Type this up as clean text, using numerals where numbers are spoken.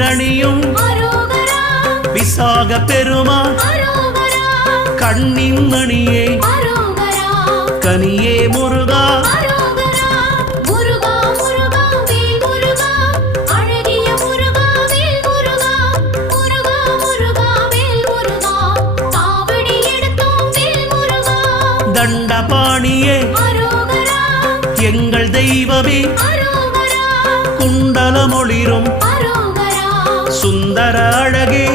நீரணியும் விசாக பெருமான் கண்ணின் மணியே கனியே முருகா தண்டபாணியே எங்கள் தெய்வமே குண்டலமொளிரும் சுந்தர அழகே